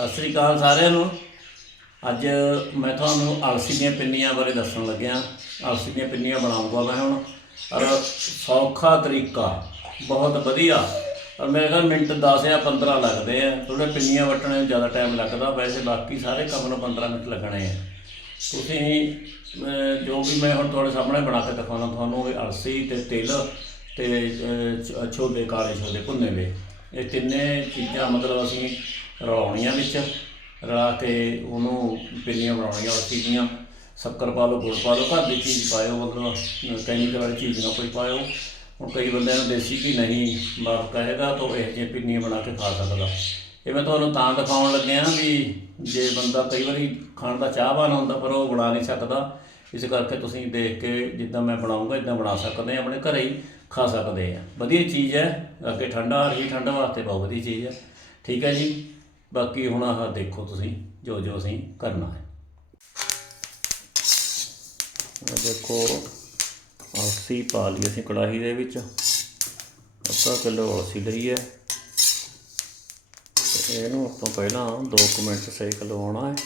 ਸਤਿ ਸ੍ਰੀ ਅਕਾਲ ਸਾਰਿਆਂ ਨੂੰ। ਅੱਜ ਮੈਂ ਤੁਹਾਨੂੰ ਅਲਸੀ ਦੀਆਂ ਪਿੰਨੀਆਂ ਬਾਰੇ ਦੱਸਣ ਲੱਗਿਆ। ਅਲਸੀ ਦੀਆਂ ਪਿੰਨੀਆਂ ਬਣਾਉਂਗਾ ਮੈਂ ਹੁਣ। ਔਰ ਸੌਖਾ ਤਰੀਕਾ, ਬਹੁਤ ਵਧੀਆ। ਔਰ ਮੇਰੇ ਖਿਆਲ ਮਿੰਟ 10 ਜਾਂ 15 ਲੱਗਦੇ ਆ। ਥੋੜੇ ਪਿੰਨੀਆਂ ਵੱਟਣ ਨੂੰ ਜ਼ਿਆਦਾ ਟਾਈਮ ਲੱਗਦਾ। ਵੈਸੇ ਬਾਕੀ ਸਾਰੇ ਕੰਮ ਨੂੰ 15 ਮਿੰਟ ਲੱਗਣੇ ਆ। ਤੁਸੀਂ ਜੋ ਵੀ ਮੈਂ ਹੁਣ ਤੁਹਾਡੇ ਸਾਹਮਣੇ ਬਣਾ ਕੇ ਦਿਖਾਉਣਾ ਤੁਹਾਨੂੰ ਇਹ ਅਲਸੀ ਤੇ ਤਿਲ ਤੇ ਛੋਲੇ, ਕਾਲੇ ਛੋਲੇ ਭੁੰਨੇ ਵੇ। ਇਹ ਤਿੰਨੇ ਚੀਜ਼ਾਂ ਮਤਲਬ ਅਸੀਂ ਰਲਾਉਣੀਆਂ ਵਿੱਚ। ਰਲਾ ਕੇ ਉਹਨੂੰ ਪਿੰਨੀਆਂ ਬਣਾਉਣੀਆਂ ਅਲਸੀ ਦੀਆਂ ਸ਼ੱਕਰ ਪਾ ਲਓ, ਗੁੜ ਪਾ ਲਓ, ਘਰ ਦੀ ਚੀਜ਼ ਪਾਇਓ, ਮਤਲਬ ਕੈਮੀਕਲ ਵਾਲੀ ਚੀਜ਼ ਨਾ ਕੋਈ ਪਾਇਓ। ਹੁਣ ਕਈ ਬੰਦਿਆਂ ਨੂੰ ਦੇਸੀ ਵੀ ਨਹੀਂ ਬਾਪ ਕਹੇਗਾ ਤਾਂ ਉਹ ਇਹੋ ਜਿਹੀਆਂ ਪਿੰਨੀਆਂ ਬਣਾ ਕੇ ਖਾ ਸਕਦਾ। ਇਹ ਮੈਂ ਤੁਹਾਨੂੰ ਤਾਂ ਦਿਖਾਉਣ ਲੱਗਿਆ ਵੀ ਜੇ ਬੰਦਾ ਕਈ ਵਾਰੀ ਖਾਣ ਦਾ ਚਾਹਵਾਨ ਹੁੰਦਾ, ਪਰ ਉਹ ਬਣਾ ਨਹੀਂ ਸਕਦਾ। ਇਸ ਕਰਕੇ ਤੁਸੀਂ ਦੇਖ ਕੇ ਜਿੱਦਾਂ ਮੈਂ ਬਣਾਉਂਗਾ, ਇਦਾਂ ਬਣਾ ਸਕਦੇ ਆ ਆਪਣੇ ਘਰੇ ਹੀ ਖਾ ਸਕਦੇ ਆ ਵਧੀਆ ਚੀਜ਼ ਹੈ, ਅੱਗੇ ਠੰਡਾ ਰਹੀ ਠੰਡਾ ਵਾਸਤੇ ਬਹੁਤ ਵਧੀਆ ਚੀਜ਼ ਹੈ। ਠੀਕ ਹੈ ਜੀ? ਬਾਕੀ ਹੁਣ ਆਹ ਦੇਖੋ ਤੁਸੀਂ, ਜੋ ਜੋ ਅਸੀਂ ਕਰਨਾ ਹੈ। ਦੇਖੋ, ਅਲਸੀ ਪਾ ਲਈ ਅਸੀਂ ਕੜਾਹੀ ਦੇ ਵਿੱਚ। ਅੱਧਾ ਕਿਲੋ ਅਲਸੀ ਲਈ ਹੈ। ਇਹਨੂੰ ਉਸ ਤੋਂ ਪਹਿਲਾਂ 2 ਮਿੰਟ ਸੇਕ ਲਵਾਉਣਾ ਹੈ।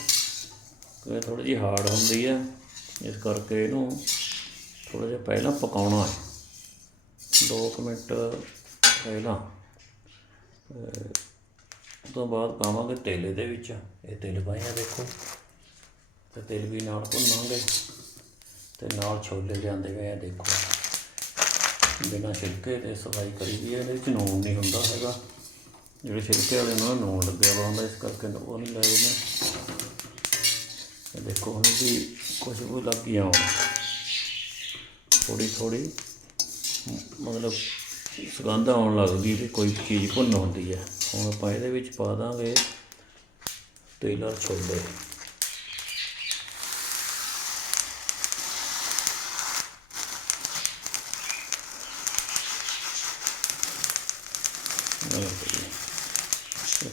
ਕਿ ਥੋੜੀ ਜਿਹੀ ਹਾਰਡ ਹੁੰਦੀ ਹੈ। ਇਸ ਕਰਕੇ ਇਹਨੂੰ ਥੋੜਾ ਜਿਹਾ ਪਹਿਲਾਂ ਪਕਾਉਣਾ ਹੈ। 2 ਮਿੰਟ ਪਹਿਲਾਂ ਉਸ ਤੋਂ ਬਾਅਦ ਪਾਵਾਂਗੇ ਤੇਲ ਇਹਦੇ ਵਿੱਚ। ਇਹ ਤੇਲ ਪਾਇਆ ਦੇਖੋ। ਤੇ ਤੇਲ ਵੀ ਨਾਲ ਭੁੰਨਾਂਗੇ। ਤੇ ਨਾਲ ਛੋਲੇ ਲਿਆਂਦੇ ਗਏ ਆ ਦੇਖੋ। ਬਿਨਾਂ ਛਿਲਕੇ ਤੇ ਸਫ਼ਾਈ ਕਰੀ ਦੀ ਹੈ ਇਹਦੇ ਵਿੱਚ ਨੂਣ ਨਹੀਂ ਹੁੰਦਾ ਹੈਗਾ। ਜਿਹੜੇ ਛਿਲਕੇ ਵਾਲੇ ਉਹਨਾਂ ਨੂੰ ਨੂਣ ਲੱਗਿਆ ਵਾ ਹੁੰਦਾ, ਇਸ ਕਰਕੇ ਉਹ ਨਹੀਂ ਲਾਏ ਨੇ। ਇਹ ਦੇਖੋ ਹੁਣ ਵੀ ਖੁਸ਼ਬੂ ਲੱਗ ਗਈ ਆਉਣ ਥੋੜੀ ਥੋੜੀ ਮਤਲਬ ਸੁਗੰਧ ਆਉਣ ਲੱਗਦੀ ਵੀ ਕੋਈ ਚੀਜ਼ ਭੁੰਨ ਹੁੰਦੀ ਹੈ ਹੁਣ ਆਪਾਂ ਇਹਦੇ ਵਿੱਚ ਪਾ ਦਾਂਗੇ ਤੇਲ ਔਰ ਛੋਲੇ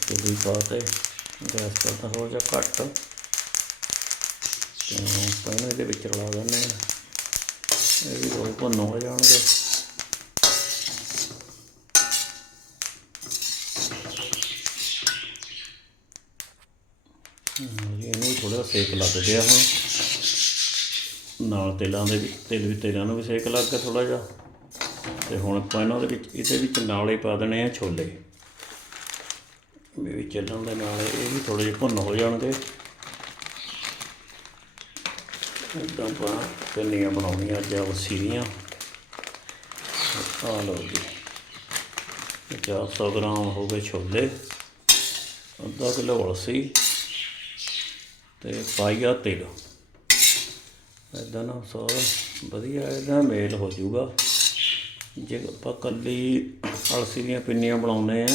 ਤੇ ਵੀ ਪਾਤੇ ਗੈਸ ਕਰਦਾ ਹੋ ਜਾ ਘੱਟ। ਤੇ ਪਹਿਲਾਂ ਇਹਦੇ ਵਿੱਚ ਰਲਾ ਦਿੰਦੇ ਹਾਂ। ਇਹ ਵੀ ਦੋ ਭੁੰਨ ਹੋ ਜਾਣਗੇ ਹਮ, ਜੀ ਇਹਨੂੰ ਥੋੜਾ ਸੇਕ ਲੱਗ ਗਿਆ ਹੁਣ। ਨਾਲ ਤੇਲਾਂ ਦੇ ਵਿੱਚ ਤੇਲ ਵੀ, ਤੇਲਾਂ ਨੂੰ ਵੀ ਸੇਕ ਲੱਗ ਗਿਆ ਥੋੜਾ ਜਿਹਾ। ਤੇ ਹੁਣ ਆਪਾਂ ਇਹਨਾਂ ਦੇ ਵਿੱਚ, ਇਹਦੇ ਵਿੱਚ ਨਾਲੇ ਪਾ ਦੇਣੇ ਆ ਛੋਲੇ। ਵੀ ਚੱਲਣ ਦੇ ਨਾਲ, ਇਹ ਵੀ ਥੋੜੇ ਜਿਹੇ ਭੁੰਨ ਹੋ ਜਾਣਗੇ। ਇਦਾਂ ਆਪਾਂ ਪਿੰਨੀਆਂ ਬਣਾਉਣੀਆਂ ਜਾਂ ਅਲਸੀ ਦੀਆਂ ਆ ਲਓ ਜੀ। 400 ਗ੍ਰਾਮ ਹੋ ਗਏ ਛੋਲੇ। ਅੱਧਾ ਕਿਲੋ ਅਲਸੀ। ਤੇ ਪਾਈਆ ਤਿਲ। ਇਦਾਂ ਨਾ ਸਾਰਾ ਵਧੀਆ ਇਹਦਾ ਮੇਲ ਹੋ ਜਾਊਗਾ। ਜੇ ਆਪਾਂ ਕੱਲੀ ਅਲਸੀ ਦੀਆਂ ਪਿੰਨੀਆਂ ਬਣਾਉਂਦੇ ਆ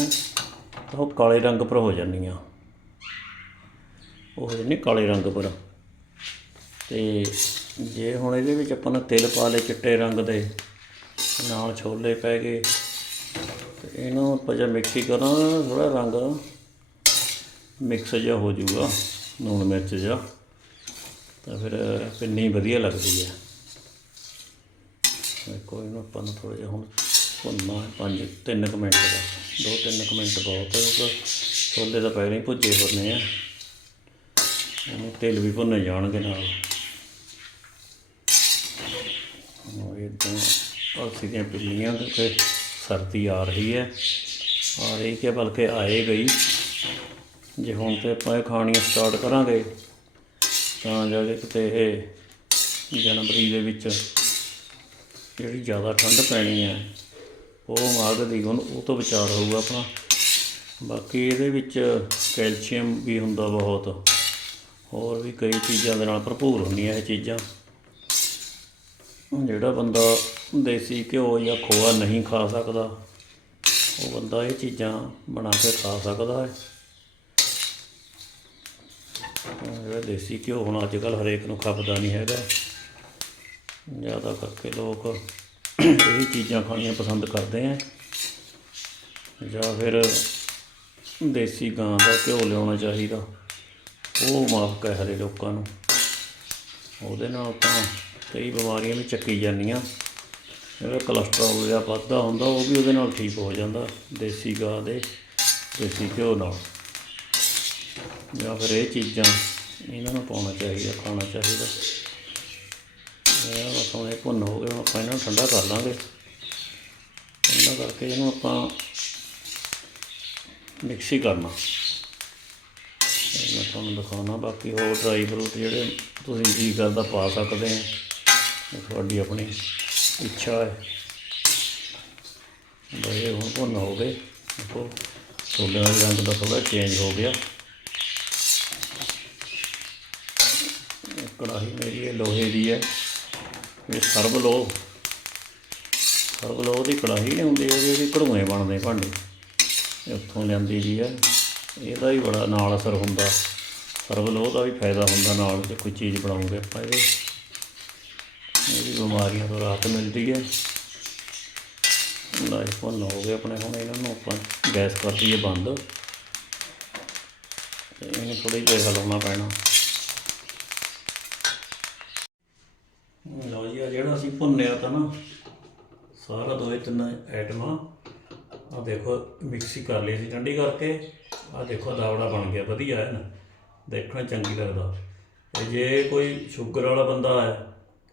ਤਾਂ ਉਹ ਕਾਲੇ ਰੰਗ ਪਰ ਹੋ ਜਾਂਦੀਆਂ। ਉਹ ਹੋ ਜਾਂਦੀ ਕਾਲੇ ਰੰਗ ਪਰ। ਤੇ ਜੇ ਹੁਣ ਇਹਦੇ ਵਿੱਚ ਆਪਾਂ ਨੇ ਤਿਲ ਪਾ ਲਏ ਚਿੱਟੇ ਰੰਗ ਦੇ, ਨਾਲ ਛੋਲੇ ਪੈ ਗਏ, ਤੇ ਇਹਨੂੰ ਆਪਾਂ ਜੇ ਮਿਕਸੀ ਕਰਾਂ ਥੋੜਾ ਰੰਗ ਮਿਕਸ ਜਿਹਾ ਹੋ ਜਾਊਗਾ। ਲੂਣ ਮਿਰਚ ਜਿਹਾ, ਤਾਂ ਫਿਰ ਪਿੰਨੀ ਵਧੀਆ ਲੱਗਦੀ ਹੈ। ਕੋਈ ਇਹਨੂੰ ਆਪਾਂ ਨੂੰ ਥੋੜਾ ਜਿਹਾ ਹੁਣ ਭੁੰਨਣਾ ਹੈ ਪੰਜ, ਤਿੰਨ ਕੁ ਮਿੰਟ ਦਾ। ਦੋ ਤਿੰਨ ਕੁ ਮਿੰਟ ਬਹੁਤ ਹੈ, ਕਿਉਂਕਿ ਛੋਲੇ ਤਾਂ ਪਹਿਲਾਂ ਹੀ ਭੁੱਜੇ ਹੋਣੇ ਆ। ਇਹਨੂੰ ਤੇਲ ਵੀ ਭੁੰਨੇ ਜਾਣਗੇ ਨਾਲ। ਉਹ ਇਦਾਂ ਅਲਸੀ ਦੀਆਂ ਪਿੰਨੀਆਂ ਕਿਉਂਕਿ ਸਰਦੀ ਆ ਰਹੀ ਹੈ। ਆ ਰਹੀ ਕਿ ਬਲਕਿ ਆਏ ਗਈ। ਜੇ ਹੁਣ ਤੇ ਆਪਾਂ ਇਹ ਖਾਣੀਆਂ ਸਟਾਰਟ ਕਰਾਂਗੇ, ਤਾਂ ਜਾ ਕੇ ਕਿਤੇ ਇਹ ਜਨਵਰੀ ਦੇ ਵਿੱਚ ਜਿਹੜੀ ਜ਼ਿਆਦਾ ਠੰਡ ਪੈਣੀ ਹੈ ਉਹ ਮਾਰਗ ਦੀ ਗੁਣ ਉਹ ਤੋਂ ਵਿਚਾਰ ਹੋਊਗਾ ਆਪਣਾ। ਬਾਕੀ ਇਹਦੇ ਵਿੱਚ ਕੈਲਸ਼ੀਅਮ ਵੀ ਹੁੰਦਾ ਬਹੁਤ, ਹੋਰ ਵੀ ਕਈ ਚੀਜ਼ਾਂ ਦੇ ਨਾਲ ਭਰਪੂਰ ਹੁੰਦੀਆਂ ਇਹ ਚੀਜ਼ਾਂ। ਜਿਹੜਾ ਬੰਦਾ ਦੇਸੀ ਘਿਓ ਜਾਂ ਖੋਆ ਨਹੀਂ ਖਾ ਸਕਦਾ, ਉਹ ਬੰਦਾ ਇਹ ਚੀਜ਼ਾਂ ਬਣਾ ਕੇ ਖਾ ਸਕਦਾ ਹੈ। ਜਿਹੜਾ ਦੇਸੀ ਘਿਓ ਹੁਣ ਅੱਜ ਕੱਲ੍ਹ ਹਰੇਕ ਨੂੰ ਖਪਦਾ ਨਹੀਂ ਹੈਗਾ। ਜ਼ਿਆਦਾ ਕਰਕੇ ਲੋਕ ਇਹ ਚੀਜ਼ਾਂ ਖਾਣੀਆਂ ਪਸੰਦ ਕਰਦੇ ਆ। ਜਾਂ ਫਿਰ ਦੇਸੀ ਗਾਂ ਦਾ ਘਿਓ ਲਿਆਉਣਾ ਚਾਹੀਦਾ। ਉਹ ਮਾਫ ਕਰੇ ਹਰੇ ਲੋਕਾਂ ਨੂੰ। ਉਹਦੇ ਨਾਲ ਤਾਂ ਕਈ ਬਿਮਾਰੀਆਂ ਵੀ ਚੱਕੀ ਜਾਂਦੀਆਂ। ਜਿਹੜਾ ਕੋਲੇਸਟ੍ਰੋਲ ਜਿਹੜਾ ਵੱਧਦਾ ਹੁੰਦਾ, ਉਹ ਵੀ ਉਹਦੇ ਨਾਲ ਠੀਕ ਹੋ ਜਾਂਦਾ। ਦੇਸੀ ਗਾਂ ਦੇ, ਦੇਸੀ ਘਿਓ ਨਾਲ। ਜਾਂ ਫਿਰ ਇਹ ਚੀਜ਼ਾਂ ਇਹਨਾਂ ਨੂੰ ਪਾਉਣਾ ਚਾਹੀਦਾ, ਖਾਣਾ ਚਾਹੀਦਾ। ਇਹ ਬਸ ਹੁਣ ਇਹ ਭੁੰਨ ਹੋ ਗਏ, ਹੁਣ ਆਪਾਂ ਇਹਨਾਂ ਨੂੰ ਠੰਡਾ ਕਰ ਲਾਂਗੇ। ਠੰਡਾ ਕਰਕੇ ਇਹਨੂੰ ਆਪਾਂ ਮਿਕਸੀ ਕਰਨਾ। ਮੈਂ ਤੁਹਾਨੂੰ ਦਿਖਾਉਣਾ, ਬਾਕੀ ਹੋਰ ਡਰਾਈ ਫਰੂਟ ਜਿਹੜੇ ਤੁਸੀਂ ਜੀ ਕਰਦਾ ਪਾ ਸਕਦੇ ਆ। ਤੁਹਾਡੀ ਆਪਣੀ ਇੱਛਾ ਹੈ। ਬਈ ਹੁਣ ਭੁੰਨ ਹੋ ਗਏ। ਦੇਖੋ ਛੋਲਿਆਂ ਦਾ ਰੰਗ ਦਾ ਥੋੜਾ ਚੇਂਜ ਹੋ ਗਿਆ। ਕੜਾਹੀ ਮੇਰੀ, ਇਹ ਲੋਹੇ ਦੀ ਹੈ। ਇਹ ਸਰਬ ਲੋਹ। ਸਰਬ ਲੋਹ ਦੀ ਕੜਾਹੀ ਨਹੀਂ ਹੁੰਦੀ ਉਹ ਜਿਹੜੀ ਕੜੂਏ ਬਣਦੇ ਭਾਂਡੇ। ਇਹ ਉੱਥੋਂ ਲਿਆਂਦੀ ਦੀ ਹੈ। ਇਹਦਾ ਵੀ ਬੜਾ ਨਾਲ ਅਸਰ ਹੁੰਦਾ। ਸਰਬ ਲੋਹ ਦਾ ਵੀ ਫਾਇਦਾ ਹੁੰਦਾ ਨਾਲ, ਜੇ ਕੋਈ ਚੀਜ਼ ਬਣਾਉਂਗੇ ਆਪਾਂ ਇਹ ਇਹਦੀ ਬਿਮਾਰੀਆਂ ਤੋਂ ਰਾਹਤ ਮਿਲਦੀ ਹੈ। ਲਾਈਫ ਭੁੰਨ ਹੋ ਗਏ ਆਪਣੇ, ਹੁਣ ਇਹਨਾਂ ਨੂੰ ਆਪਾਂ ਗੈਸ ਕਰ ਦਈਏ ਬੰਦ। ਤੇ ਇਹਨੂੰ ਥੋੜੀ ਜਿਹੀ ਹਿਲਾਉਣਾ ਪੈਣਾ ਲਓ ਜੀ ਆ ਜਿਹੜਾ ਅਸੀਂ ਭੁੰਨਿਆ ਤਾਂ ਨਾ, ਸਾਰਾ ਦੋਏ ਤਿੰਨ ਆਈਟਮਾਂ ਆ ਦੇਖੋ ਮਿਕਸੀ ਕਰ ਲਈ ਸੀ ਠੰਡੀ ਕਰਕੇ ਆ ਦੇਖੋ, ਦਾਵੜਾ ਬਣ ਗਿਆ, ਵਧੀਆ ਹੈ ਨਾ, ਦੇਖਣਾ ਚੰਗੀ ਲੱਗਦਾ। ਤੇ ਜੇ ਕੋਈ ਸ਼ੂਗਰ ਵਾਲਾ ਬੰਦਾ ਹੈ,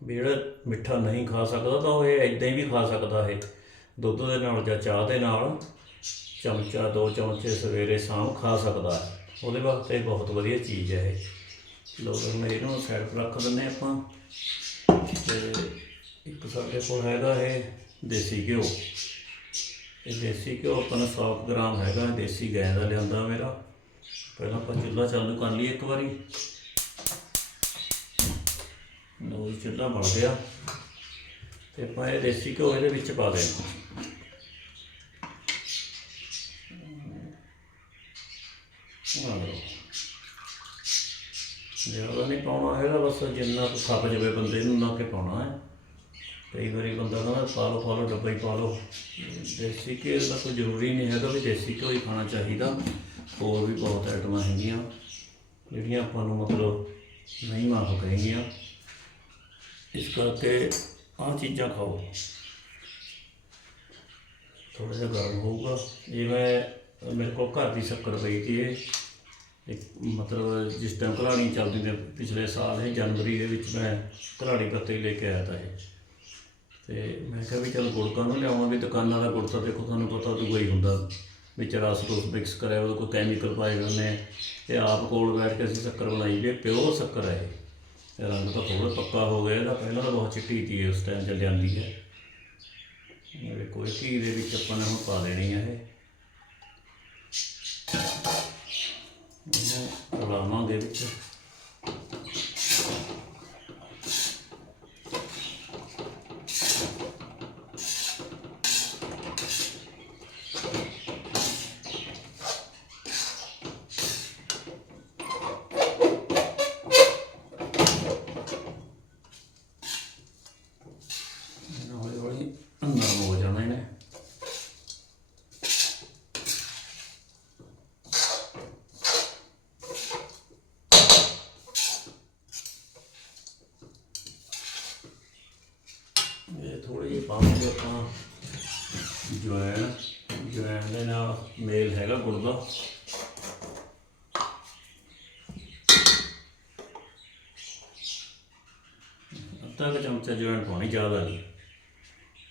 ਵੀ ਜਿਹੜਾ ਮਿੱਠਾ ਨਹੀਂ ਖਾ ਸਕਦਾ, ਤਾਂ ਉਹ ਇਹ ਇਦਾਂ ਹੀ ਵੀ ਖਾ ਸਕਦਾ ਇਹ, ਦੁੱਧ ਦੇ ਨਾਲ ਜਾਂ ਚਾਹ ਦੇ ਨਾਲ, ਚਮਚਾ, ਦੋ ਚਮਚੇ ਸਵੇਰੇ ਸ਼ਾਮ ਖਾ ਸਕਦਾ ਹੈ। ਉਹਦੇ ਵਾਸਤੇ ਬਹੁਤ ਵਧੀਆ ਚੀਜ਼ ਹੈ ਇਹ। ਲੋਕ ਹੁਣ ਇਹਨੂੰ ਸਾਈਡ ਰੱਖ ਦਿੰਦੇ ਆਪਾਂ। ਤੇ ਇੱਕ ਸਾਡੇ ਕੋਲ ਹੈਗਾ ਇਹ ਦੇਸੀ ਘਿਓ। ਇਹ ਦੇਸੀ ਘਿਓ ਆਪਾਂ ਨੂੰ 100 ਗ੍ਰਾਮ ਹੈਗਾ ਦੇਸੀ ਗਾਂ ਦਾ ਲਿਆਂਦਾ ਮੇਰਾ। ਪਹਿਲਾਂ ਆਪਾਂ ਚੁੱਲ੍ਹਾ ਚਾਲੂ ਕਰ ਲਈਏ ਇੱਕ ਵਾਰੀ। ਲੋ ਜੀ, ਚੁੱਲ੍ਹਾ ਬਣ ਗਿਆ। ਤੇ ਆਪਾਂ ਇਹ ਦੇਸੀ ਘਿਓ ਇਹਦੇ ਵਿੱਚ ਪਾ ਦੇਣਾ। ਆ ਲਓ। ਜ਼ਿਆਦਾ ਨਹੀਂ ਪਾਉਣਾ ਹੈਗਾ, ਬਸ ਜਿੰਨਾ ਕੁ ਖੱਪ ਜਾਵੇ ਬੰਦੇ ਨੂੰ ਨਾ ਕੇ ਪਾਉਣਾ ਹੈ। ਕਈ ਵਾਰੀ ਬੰਦਾ ਕਹਿੰਦਾ, ਪਾ ਲਓ ਪਾ ਲਓ, ਡੱਬਾ ਹੀ ਪਾ ਲਓ। ਦੇਸੀ ਘਿਓ ਦਾ ਕੋਈ ਜ਼ਰੂਰੀ ਨਹੀਂ ਹੈਗਾ ਵੀ ਦੇਸੀ ਘਿਓ ਹੀ ਖਾਣਾ ਚਾਹੀਦਾ। ਹੋਰ ਵੀ ਬਹੁਤ ਆਈਟਮਾਂ ਹੈਗੀਆਂ, ਜਿਹੜੀਆਂ ਆਪਾਂ ਨੂੰ ਮਤਲਬ ਨਹੀਂ ਮਾਫ ਕਹੀਆਂ ਇਸ ਕਰਕੇ ਆਹ ਚੀਜ਼ਾਂ ਖਾਓ। ਥੋੜਾ ਜਿਹਾ ਗਰਮ ਹੋਊਗਾ। ਜਿਵੇਂ ਮੇਰੇ ਕੋਲ ਘਰ ਦੀ ਸ਼ੱਕਰ ਪਈ ਸੀ ਇਹ ਇੱਕ ਮਤਲਬ ਜਿਸ ਟਾਈਮ ਘਰਾਣੀ ਚੱਲਦੀ ਨੇ ਪਿਛਲੇ ਸਾਲ ਇਹ ਜਨਵਰੀ ਦੇ ਵਿੱਚ ਮੈਂ ਘਰਾਣੀ ਪੱਤੇ ਲੈ ਕੇ ਆਇਆ ਤਾਂ ਇਹ। ਤੇ ਮੈਂ ਕਿਹਾ ਵੀ ਚਲ ਗੁੜਕਾਂ ਨੂੰ ਲਿਆਵਾਂ ਵੀ ਦੁਕਾਨਾਂ ਦਾ ਗੁੜ ਤਾਂ ਦੇਖੋ ਤੁਹਾਨੂੰ ਪਤਾ ਦੂਆ ਹੀ ਹੁੰਦਾ। ਵਿੱਚ ਰਸ ਰੁਸ ਮਿਕਸ ਕਰਿਆ, ਉਹਦੇ ਕੋਈ ਕੈਮੀਕਲ ਪਾਏ ਹੋਏ ਨੇ ਤੇ ਆਪ ਕੋਲ ਬੈਠ ਕੇ ਅਸੀਂ ਸ਼ੱਕਰ ਬਣਾਈ ਵੀ ਪਿਓਰ ਸ਼ੱਕਰ ਹੈ ਇਹ। ਰੰਗ ਤਾਂ ਥੋੜਾ ਪੱਕਾ ਹੋ ਗਿਆ, ਇਹਦਾ ਪਹਿਲਾਂ ਤਾਂ ਬਹੁਤ ਚਿੱਟੀ ਸੀ ਉਸ ਟਾਈਮ ਚੱਲ ਜਾਂਦੀ ਹੈ ਇਹ ਕੋਈ ਘੀ ਦੇ ਵਿੱਚ ਆਪਾਂ ਨੇ ਹੁਣ ਪਾ ਦੇਣੀ ਹੈ ਇਹ। ਇਹਨੂੰ ਰਲਾਵਾਂਗੇ ਵਿੱਚ ਇਹਨਾਂ ਹੌਲੀ ਹੌਲੀ ਨਰਮ ਹੋ ਜਾਣਾ ਇਹਨੇ ਇਹ ਥੋੜੀ ਜਿਹੀ ਪਾਵਾਂਗੇ ਆਪਾਂ ਜਵੈਣ ਜਵੈਣ ਦੇ ਨਾਲ ਮੇਲ ਹੈਗਾ ਗੁੜ ਦਾ ਅੱਧਾ ਕੁ ਚਮਚਾ ਜਵੈਣ ਪਾਉਣੀ, ਜ਼ਿਆਦਾ ਨਹੀਂ।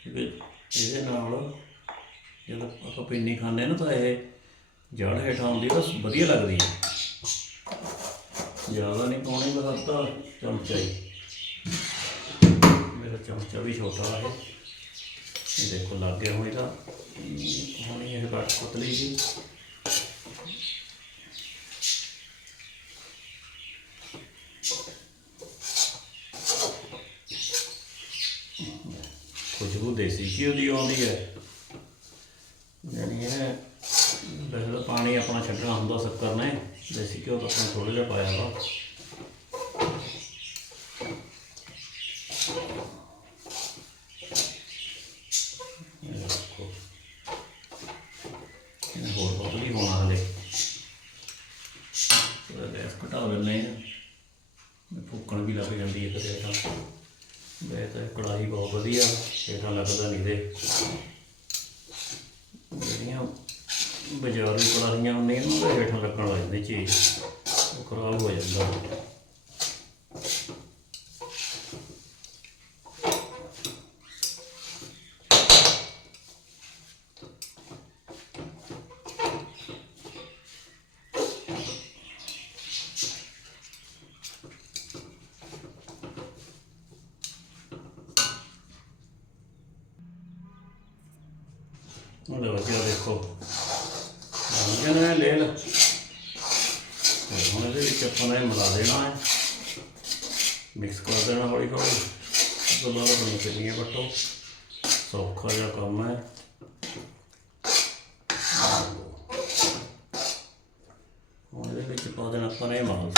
ਕਿਉਂਕਿ ਇਹਦੇ ਨਾਲ ਜਦੋਂ ਆਪਾਂ ਪਿੰਨੀ ਖਾਂਦੇ ਨਾ ਤਾਂ ਇਹ ਜੜ ਹੇਠਾਂ ਆਉਂਦੀ ਤਾਂ ਵਧੀਆ ਲੱਗਦੀ ਹੈ ਜ਼ਿਆਦਾ ਨਹੀਂ ਪਾਉਣੀ, ਬਸ ਅੱਧਾ ਚਮਚਾ ਹੀ। ਮੇਰਾ ਚਮਚਾ ਵੀ ਛੋਟਾ ਹੈ। ਇਹ ਦੇਖੋ, ਲੱਗ ਗਿਆ ਹੋਈ ਤਾਂ। ਹੁਣ ਇਹ ਘੱਟ ਪਤਲੀ ਜੀ। ਖੁਸ਼ਬੂ ਦੇਸੀ ਘਿਓ ਦੀ ਆਉਂਦੀ ਹੈ। ਯਾਨੀ ਇਹ ਵੈਸੇ ਤਾਂ ਪਾਣੀ ਆਪਣਾ ਛੱਡਣਾ ਹੁੰਦਾ ਸ਼ੱਕਰ ਨੇ ਦੇਸੀ ਘਿਓ ਤਾਂ ਆਪਾਂ ਥੋੜਾ ਜਿਹਾ ਪਾਇਆ ਵਾ ਇਹ ਦੇਖੋ ਇਹ ਹੋਰ ਪਤਲੀ ਹੋਣਾ ਹਲੇ ਥੋੜਾ ਗੈਸ ਘਟਾ ਲੈਂਦੇ ਆ ਫੁੱਕਣ ਵੀ ਲੱਗ ਜਾਂਦੀ ਹੈ ਕਦੇ ਤਾਂ ਵੈਸੇ ਤਾਂ ਕੜਾਹੀ ਬਹੁਤ ਵਧੀਆ ਹੇਠਾਂ ਲੱਗਦਾ ਨਹੀਂ ਦੇ ਜਿਹੜੀਆਂ ਬਾਜ਼ਾਰੀ ਕੜਾਹੀਆਂ ਹੁੰਦੀਆਂ ਉਹਨਾਂ ਹੇਠਾਂ ਲੱਗਣ ਲੱਗ ਜਾਂਦੀ ਚੀਜ਼। ਉਹ ਖਰਾਬ ਹੋ ਜਾਂਦਾ। ਲਓ ਜੀ ਆਹ ਦੇਖੋ। ਬਣ ਗਿਆ ਲੈ ਲਓ ਤੇ ਹੁਣ ਇਹਦੇ ਵਿੱਚ ਆਪਾਂ ਨੇ ਮਿਲਾ ਦੇਣਾ ਹੈ। ਮਿਕਸ ਕਰ ਦੇਣਾ ਹੌਲੀ ਹੌਲੀ। ਉਸ ਤੋਂ ਬਾਅਦ ਆਪਣੀ ਪਿੰਨੀਆਂ ਵੱਟੋ ਸੌਖਾ ਜਿਹਾ ਕੰਮ ਹੈ। ਹੁਣ ਇਹਦੇ ਵਿੱਚ ਪਾ ਦੇਣਾ ਆਪਾਂ ਨੇ ਮਾਲ।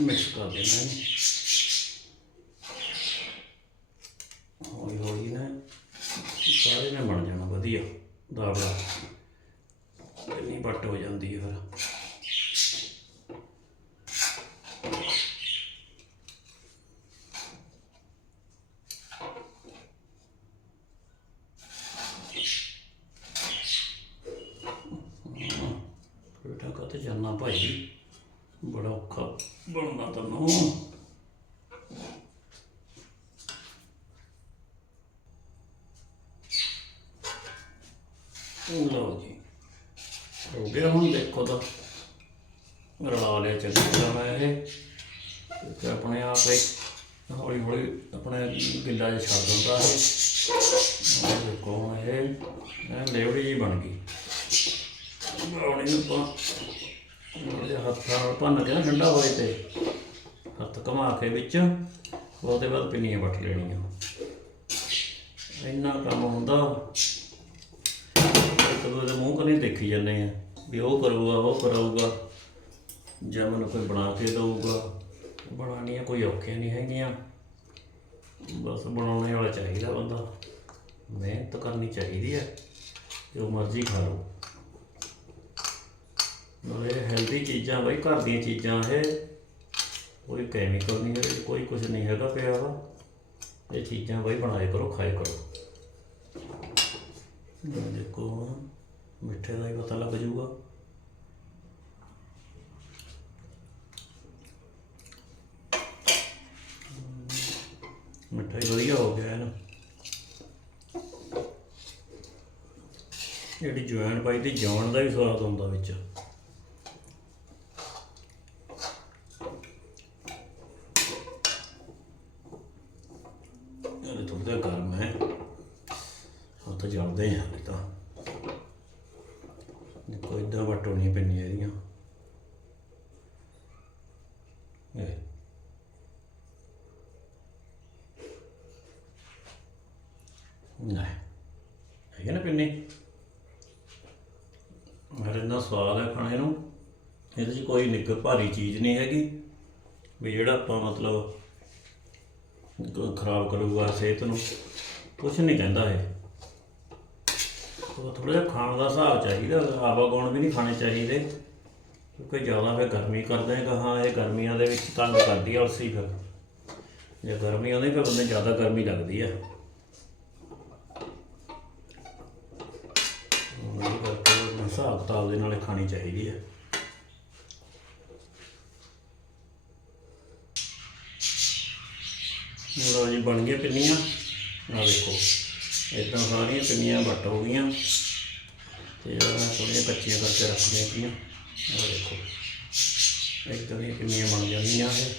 ਮਿਕਸ ਕਰ ਦੇਣਾ ਹੈ ਹੌਲੀ ਹੌਲੀ ਨਾ ਸਾਰੇ ਨੇ ਬਣ ਜਾਣਾ ਵਧੀਆ ਦਾਲ ਦਾ ਵੱਟ ਹੋ ਜਾਂਦੀ ਹੈ ਫਿਰ ਬੇਟਾ ਕਹਤੇ ਜਾਨਾ ਭਾਈ ਬੜਾ ਔਖਾ ਬਣਨਾ ਤੈਨੂੰ ਲਓ ਜੀ। ਹੋ ਗਿਆ ਹੁਣ ਦੇਖੋ ਤਾਂ। ਰਲਾ ਲਿਆ ਚੰਗੀ ਤਰ੍ਹਾਂ ਇਹ। ਤੇ ਆਪਣੇ ਆਪ ਹੀ ਹੌਲੀ ਹੌਲੀ ਆਪਣੇ ਗਿੱਲਾ ਜਿਹਾ ਛੱਡ ਦਿੰਦਾ ਇਹ। ਦੇਖੋ ਹੁਣ ਇਹ ਇਹ ਲੇਵੜੀ ਜੀ ਬਣ ਗਈ। ਬਣਾਉਣੀ ਆਪਾਂ। ਉਹਦੇ ਹੱਥਾਂ ਨਾਲ ਭੰਨ ਕੇ ਨਾ ਠੰਡਾ ਹੋਏ ਤੇ। ਹੱਥ ਘੁਮਾ ਕੇ ਵਿੱਚ, ਉਹਦੇ ਬਾਅਦ ਪਿੰਨੀਆਂ ਵੱਟ ਲੈਣੀਆਂ। ਇੰਨਾ ਕੰਮ ਹੁੰਦਾ। ਇੱਕ ਦੂਜੇ ਮੂੰਹ ਕਨੀ ਦੇਖੀ ਜਾਂਦੇ ਆ, ਵੀ ਉਹ ਕਰੂਗਾ, ਉਹ ਕਰਾਊਗਾ। ਜਾਂ ਮੈਨੂੰ ਕੋਈ ਬਣਾ ਕੇ ਦਊਗਾ। ਬਣਾਉਣੀਆਂ ਕੋਈ ਔਖੀਆਂ ਨਹੀਂ ਹੈਗੀਆਂ। ਬਸ ਬਣਾਉਣੇ ਵਾਲਾ ਚਾਹੀਦਾ ਬੰਦਾ। ਮਿਹਨਤ ਕਰਨੀ ਚਾਹੀਦੀ ਹੈ। ਜੋ ਮਰਜ਼ੀ ਖਾ ਲਓ। ਨਾਲੇ ਹੈਲਦੀ ਚੀਜ਼ਾਂ ਬਈ, ਘਰ ਦੀਆਂ ਚੀਜ਼ਾਂ ਇਹ, ਕੋਈ ਕੈਮੀਕਲ ਨਹੀਂ ਹੈ ਕੋਈ ਕੁਝ ਨਹੀਂ ਹੈਗਾ ਪਿਆ ਵਾ। ਇਹ ਚੀਜ਼ਾਂ ਬਈ ਬਣਾਏ ਕਰੋ ਖਾਏ ਕਰੋ। ਦੇਖੋ ਮਿੱਠੇ ਦਾ ਹੀ ਪਤਾ ਲੱਗ ਜਾਊਗਾ। ਮਿੱਠਾ ਹੀ ਵਧੀਆ ਹੋ ਗਿਆ ਹੈ ਨਾ ਜਿਹੜੀ ਜੁਆਇਨ ਪਾਈ ਤੇ ਜਵਣ ਦਾ ਵੀ ਸਵਾਦ ਆਉਂਦਾ ਵਿੱਚ ਇਹ ਥੋੜਾ ਜਿਹਾ ਗਰਮ ਹੈ ਹੱਥ ਜਲਦੇ ਆ ਹਾਲੇ ਤਾਂ। ਦੇਖੋ ਇਦਾਂ ਵਟੋਣੀ ਪੈਣੀ ਇਹਦੀਆਂ। ਇਹ। ਨਹੀਂ ਹੈਗੇ ਨਾ ਪਿੰਨੇ? ਮੇਰੇ ਨਾਲ ਸਵਾਦ ਹੈ ਖਾਣੇ ਨੂੰ। ਇਹਦੇ 'ਚ ਕੋਈ ਨਿੱਕ ਭਾਰੀ ਚੀਜ਼ ਨਹੀਂ ਹੈਗੀ। ਵੀ ਜਿਹੜਾ ਆਪਾਂ ਮਤਲਬ ਖਰਾਬ ਕਰੂਗਾ ਸਿਹਤ ਨੂੰ। ਕੁਝ ਨਹੀਂ ਕਹਿੰਦਾ ਇਹ। ਉਹ ਥੋੜਾ ਜਿਹਾ ਖਾਣ ਦਾ ਹਿਸਾਬ ਚਾਹੀਦਾ, ਆਵਾ ਗੌਣ ਵੀ ਨਹੀਂ ਖਾਣੇ ਚਾਹੀਦੇ। ਕਿਉਂਕਿ ਜ਼ਿਆਦਾ ਫਿਰ ਗਰਮੀ ਕਰਦਾ ਹੈਗਾ, ਹਾਂ, ਇਹ ਗਰਮੀਆਂ ਦੇ ਵਿੱਚ ਤੰਗ ਕਰਦੀ ਆ ਉਸੇ ਫਿਰ। ਜੇ ਗਰਮੀ ਆਉਂਦੀ, ਫਿਰ ਬੰਦੇ ਜ਼ਿਆਦਾ ਗਰਮੀ ਲੱਗਦੀ ਆ। ਉਹ ਕਰਕੇ ਹਿਸਾਬ ਕਿਤਾਬ ਦੇ ਨਾਲ ਖਾਣੀ ਚਾਹੀਦੀ ਹੈ ਲਓ ਜੀ, ਬਣ ਗਈਆਂ ਪਿੰਨੀਆਂ। ਆ ਦੇਖੋ। ਇਦਾਂ ਸਾਰੀਆਂ ਪਿੰਨੀਆਂ ਵੱਟ ਹੋ ਗਈਆਂ। ਤੇ ਆ ਥੋੜ੍ਹੀਆਂ ਕੱਚੀਆਂ ਕਰਕੇ ਰੱਖਦੇ ਪਈਆਂ। ਆ ਦੇਖੋ, ਇਦਾਂ ਦੀਆਂ ਪਿੰਨੀਆਂ ਬਣ ਜਾਂਦੀਆਂ ਇਹ।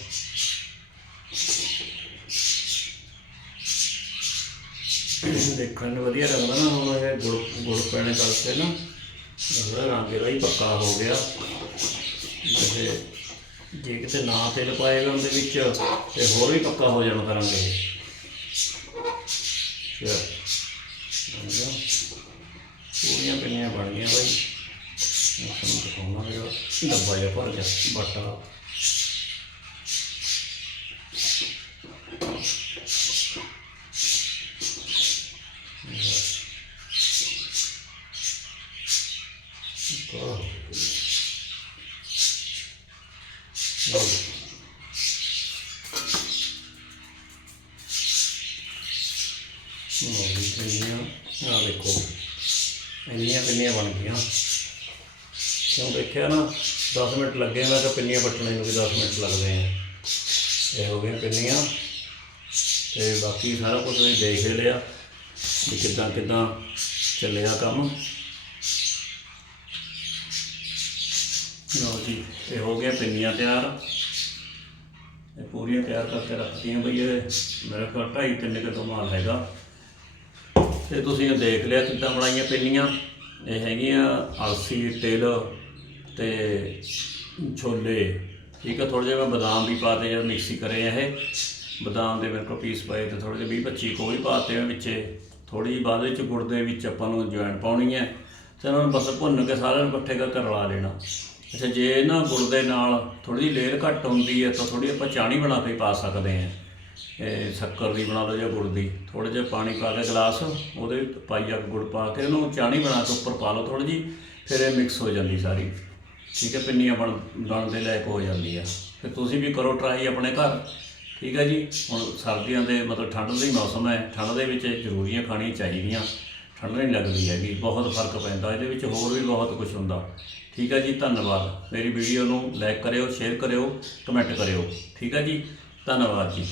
ਦੇਖਣ ਨੂੰ ਵਧੀਆ ਲੱਗਦਾ ਨਾ, ਹੁਣ ਇਹ ਗੁੜ ਗੁੜ ਪੈਣੇ ਕਰਕੇ ਨਾ ਉਹਦਾ ਰੰਗ ਇਹਦਾ ਹੀ ਪੱਕਾ ਹੋ ਗਿਆ। ਤੇ ਜੇ ਕਿਤੇ ਨਾ ਤੇਲ ਪਾਏਗਾ ਉਹਦੇ ਵਿੱਚ, ਤੇ ਹੋਰ ਵੀ ਪੱਕਾ ਹੋ ਜਾਣਾ ਰੰਗ ਇਹ ਚਲੋ ਪੂਰੀਆਂ ਪਿੰਨੀਆਂ ਬਣ ਗਈਆਂ ਬਾਈ ਤੁਹਾਨੂੰ ਦਿਖਾਉਣਾ ਜਿਹੜਾ ਡੱਬਾ ਜਿਹਾ ਭਰ ਗਿਆ, ਬਾਟਾ ਆਹ। ਲਓ ਜੀ। ਲਓ ਜੀ ਦੇਖੋ ਇੰਨੀਆਂ ਪਿੰਨੀਆਂ ਬਣ ਗਈਆਂ। ਕਿਉਂ ਦੇਖਿਆ ਨਾ 10 ਮਿੰਟ ਲੱਗੇ, ਮੈਂ ਤਾਂ ਪਿੰਨੀਆਂ ਪੱਟਣੇ ਨੂੰ ਵੀ 10 ਮਿੰਟ ਲੱਗਦੇ ਆ। ਇਹ ਹੋ ਗਈਆਂ ਪਿੰਨੀਆਂ। ਤੇ ਬਾਕੀ ਸਾਰਾ ਕੁਝ ਅਸੀਂ ਦੇਖ ਲਿਆ ਵੀ ਕਿੱਦਾਂ ਕਿੱਦਾਂ ਚੱਲਿਆ ਕੰਮ। ਲਓ ਜੀ, ਇਹ ਹੋ ਗਿਆ ਪਿੰਨੀਆਂ ਤਿਆਰ। ਇਹ ਪੂਰੀਆਂ ਤਿਆਰ ਕਰਕੇ ਰੱਖਤੀਆਂ ਬਈ ਇਹ। ਮੇਰੇ ਕੋਲ ਢਾਈ ਤਿੰਨ ਕਿਲੋ ਮਾਲ ਹੈਗਾ। ਤੇ ਤੁਸੀਂ ਇਹ ਦੇਖ ਲਿਆ ਕਿੱਦਾਂ ਬਣਾਈਆਂ ਪਿੰਨੀਆਂ। ਇਹ ਹੈਗੀਆਂ ਅਲਸੀ, ਤਿਲ ਤੇ ਛੋਲੇ। ਠੀਕ ਹੈ ਥੋੜੇ ਜਿਹਾ ਮੈਂ ਬਦਾਮ ਵੀ ਪਾਤੇ ਜਦ ਮਿਕਸੀ ਕਰੇ ਆ ਇਹ। ਬਦਾਮ ਦੇ ਮੇਰੇ ਕੋਲ ਪੀਸ ਪਏ ਤੇ ਥੋੜੇ ਜਿਹੇ 20 25 ਕੋਈ ਪਾਤੇ ਵਿੱਚ ਵਿੱਚੇ। ਥੋੜੀ ਜਿਹੀ ਬਾਅਦ ਵਿੱਚ ਗੁੜ ਦੇ ਵਿੱਚ ਆਪਾਂ ਨੂੰ ਜੁਆਇਨ ਪਾਉਣੀ ਹੈ ਤੇ ਉਹਨਾਂ ਨੂੰ ਬਸ ਭੁੰਨ ਕੇ ਸਾਰਿਆਂ ਨੂੰ ਇਕੱਠੇ ਕਰਕੇ ਰਲਾ ਲੈਣਾ ਅੱਛਾ, ਜੇ ਨਾ ਗੁੜ ਦੇ ਨਾਲ ਥੋੜੀ ਜਿਹੀ ਲੇਅਰ ਘੱਟ ਹੁੰਦੀ ਹੈ ਤਾਂ ਥੋੜੀ ਆਪਾਂ ਚਾਣੀ ਬਣਾ ਕੇ ਪਾ ਸਕਦੇ ਹਾਂ ਇਹ ਸ਼ੱਕਰ ਦੀ ਬਣਾ ਲਓ ਜਾਂ ਗੁੜ ਦੀ। ਥੋੜੇ ਜਿਹਾ ਪਾਣੀ ਪਾ ਕੇ ਗਲਾਸ, ਉਹਦੇ ਵਿੱਚ ਆ ਗੁੜ ਪਾ ਕੇ ਉਹਨੂੰ ਚਾਣੀ ਬਣਾ ਕੇ ਉੱਪਰ ਪਾ ਲਓ ਥੋੜੀ ਜੀ ਫਿਰ ਇਹ ਮਿਕਸ ਹੋ ਜਾਂਦੀ ਸਾਰੀ। ਠੀਕ ਹੈ, ਪਿੰਨੀਆਂ ਬਣ ਬਣਨ ਦੇ ਲਾਇਕ ਹੋ ਜਾਂਦੀ ਆ। ਫਿਰ ਤੁਸੀਂ ਵੀ ਕਰੋ ਟਰਾਈ ਆਪਣੇ ਘਰ। ਠੀਕ ਹੈ ਜੀ, ਹੁਣ ਸਰਦੀਆਂ ਦੇ ਮਤਲਬ ਠੰਡ ਦਾ ਮੌਸਮ ਹੈ, ਠੰਡ ਦੇ ਵਿੱਚ ਇਹ ਜ਼ਰੂਰੀਆਂ ਖਾਣੀਆਂ ਚਾਹੀਦੀਆਂ। ਠੰਡ ਨਹੀਂ ਲੱਗਦੀ ਹੈਗੀ, ਬਹੁਤ ਫ਼ਰਕ ਪੈਂਦਾ, ਇਹਦੇ ਵਿੱਚ ਹੋਰ ਵੀ ਬਹੁਤ ਕੁਝ ਹੁੰਦਾ। ਠੀਕ ਹੈ ਜੀ, ਧੰਨਵਾਦ। ਮੇਰੀ ਵੀਡੀਓ ਨੂੰ ਲਾਈਕ ਕਰਿਓ ਸ਼ੇਅਰ ਕਰਿਓ ਕਮੈਂਟ ਕਰਿਓ। ਠੀਕ ਹੈ ਜੀ, ਧੰਨਵਾਦ ਜੀ।